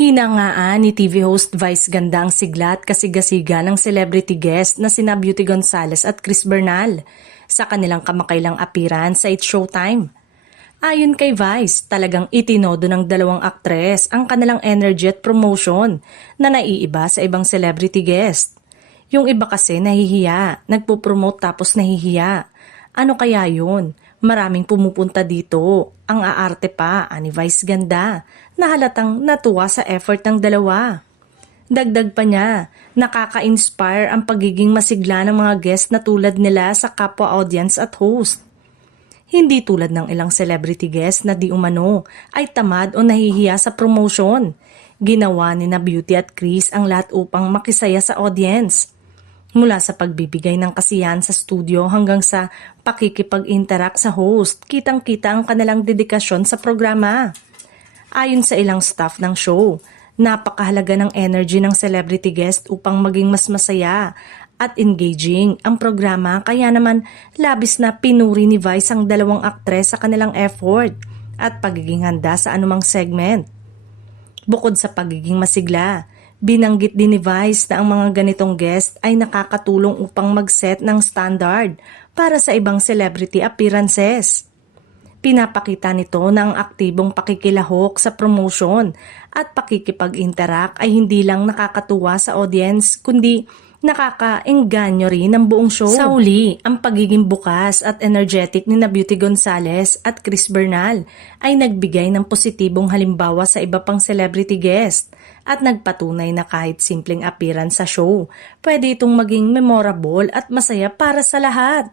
Hinangaan ni TV host Vice Ganda ang sigla at kasigasiga ng celebrity guest na sina Beauty Gonzales at Chris Bernal sa kanilang kamakailang appearance sa It's Showtime. Ayon kay Vice, talagang itinodo ng dalawang aktres ang kanilang energy at promotion na naiiba sa ibang celebrity guest. Yung iba kasi nahihiya, nagpo-promote tapos nahihiya. Ano kaya yun? Maraming pumupunta dito. Ang aarte pa, ani Vice Ganda, na halatang natuwa sa effort ng dalawa. Dagdag pa niya, nakaka-inspire ang pagiging masigla ng mga guest na tulad nila sa kapwa audience at host. Hindi tulad ng ilang celebrity guest na di umano ay tamad o nahihiya sa promotion. Ginawa ni na Beauty at Chris ang lahat upang makisaya sa audience. Mula sa pagbibigay ng kasiyahan sa studio hanggang sa pakikipag-interact sa host, kitang-kita ang kanilang dedikasyon sa programa. Ayon sa ilang staff ng show, napakahalaga ng energy ng celebrity guest upang maging mas masaya at engaging ang programa, kaya naman labis na pinuri ni Vice ang dalawang aktres sa kanilang effort at pagiging handa sa anumang segment. Bukod sa pagiging masigla, binanggit din ni Vice na ang mga ganitong guest ay nakakatulong upang mag-set ng standard para sa ibang celebrity appearances. Pinapakita nito na ang aktibong pakikilahok sa promotion at pakikipag-interact ay hindi lang nakakatuwa sa audience kundi nakaka-engganyo rin ng buong show. Sa huli, ang pagiging bukas at energetic ni na Beauty Gonzales at Chris Bernal ay nagbigay ng positibong halimbawa sa iba pang celebrity guest at nagpatunay na kahit simpleng appearance sa show, pwede itong maging memorable at masaya para sa lahat.